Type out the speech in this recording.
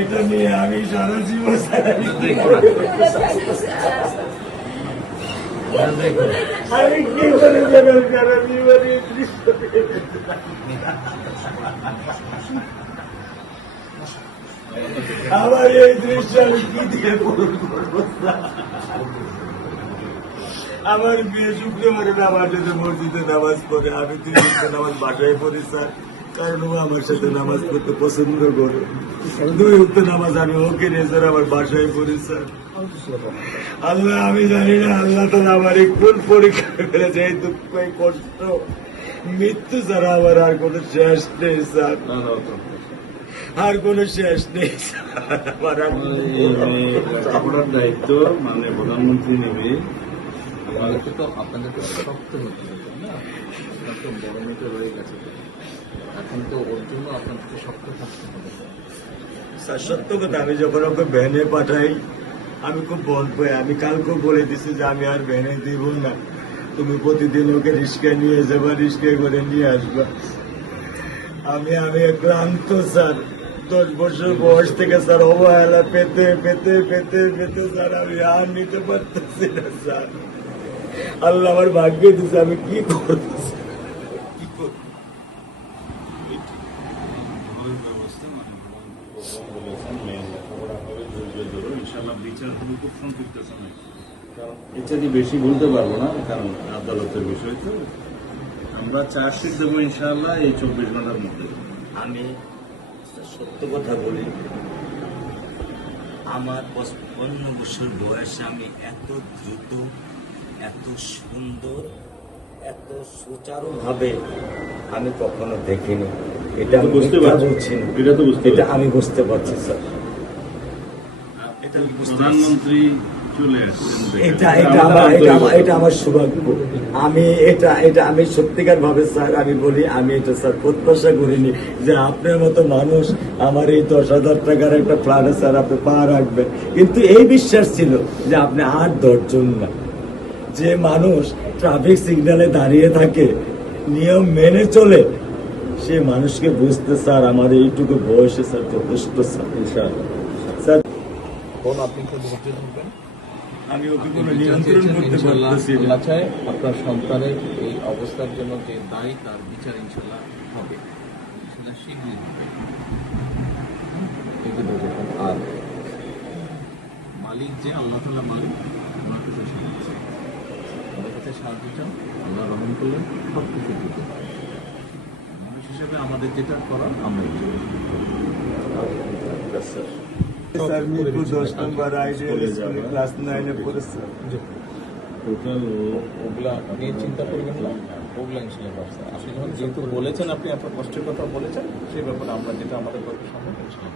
এটা নিয়ে আমি সারা জীবন আমি কি করে দেবেন সারা জীবনে আমার এই দৃশ্য আমি কি দিয়ে পূরণ করবো? আমার বিয়ে শুক্রবারে আমার সাথে মসজিদে নামাজ পড়ে, আমি 3 নামাজ বাসায় পড়ি স্যার, কারণ ও আমার সাথে নামাজ পড়তে পছন্দ করে। 2 নামাজ আমি ওকে নিয়ে স্যার আমার বাসায় পড়ি স্যার। আল্লাহ আমি জানি না আল্লাহ তো আমার কোন পরীক্ষা ফেলেছে, এই দুঃখ এই কষ্ট মৃত্যু ছাড়া আমার আর কোন শেষ নেই স্যার, আর কোন শেষ নেই স্যার। আপনার দায়িত্ব মানে প্রধানমন্ত্রী নেবে, আপনাদেরকে শক্ত হতে হবে না, আপনার তো বড় মেয়েটা রয়ে গেছে, এখন তো ওর জন্য আপনাদেরকে শক্ত থাকতে হবে স্যার। সত্য কথা, আমি যখন ওকে ভ্যানে পাঠাই আমি খুব বল পাই। আমি কালকেও বলে দিছি যে আমি আর ভ্যানে দিব না, তুমি প্রতিদিন ওকে রিস্কায় নিয়ে যাবা, রিস্কায় করে নিয়ে আসবা। আমি ক্লান্ত স্যার, 10 বছর বয়স থেকে স্যার অবহেলা পেতে পেতে পেতে পেতে স্যার আমি আর নিতে পারতেছি না স্যার। আল্লাহ আমার ভাগ্যে দিচ্ছে, আমি কি করবো কি করবো? ইত্যাদি বেশি বলতে পারবো না, কারণ আদালতের বিষয় তো। আমরা চার্জশিট দেবো ইনশাআল্লাহ এই 24 ঘন্টার মধ্যে। আমি সত্য কথা বলি, আমার 55 বছর বয়সে আমি এত দ্রুত, এত সুন্দর, এত সুচারুভাবে আমি কখনো দেখিনি। এটা বুঝতে পারছি, এটা আমি বুঝতে পারছি স্যার। প্রধানমন্ত্রী চলে আসছেন, এটা আমার সৌভাগ্য। আমি সত্যিকার ভাবে স্যার আমি বলি, আমি এটা স্যার প্রত্যাশা করিনি যে আপনার মতো মানুষ আমার এই 10,000 টাকার একটা ফ্ল্যাটে স্যার আপনি পা রাখবেন। কিন্তু এই বিশ্বাস ছিল যে আপনি 8-10 জন না, যে মানুষ ট্রাফিক সিগন্যালে দাঁড়িয়ে থাকে, নিয়ম মেনে চলে, সে মানুষকে বুঝতে স্যার আমার এইটুকু বয়সে স্যার যথেষ্ট স্যার। ইনশাআল্লাহ স্যার, কোন আপনি একটু ধৈর্য ধরবেন, আমি ওকে কোনো নিয়ন্ত্রণ করতে পারতেছি না। আল্লাহ চায় আপনার সন্তানের এই অবস্থার জন্য যে দায়ী, তার বিচার ইনশাল্লাহ হবে, ইনশাল্লাহ শীঘ্রই হবে। আর মালিক যে আল্লাহ তাআলা মালিক, ওনার কাছে সাহায্য, ওনার কাছে সাহায্য চান, আল্লাহ রহম করলেন, সব কিছু দিতে। মানুষ হিসেবে আমাদের যেটা করার আমরা স্যার মিরপুর 10 নম্বর আইডিয়াল স্কুলে ক্লাস 9-এ পড়ে স্যার। টোটাল ওগুলা নিয়ে চিন্তা করবেন না, ওগুলা ইনশাল্লাহ পারছে। আপনি যখন যেহেতু বলেছেন, আপনি আপনার কষ্টের কথা বলেছেন, সেই ব্যাপারে আমরা যেটা আমাদের পক্ষে সম্ভব ইনশাল্লাহ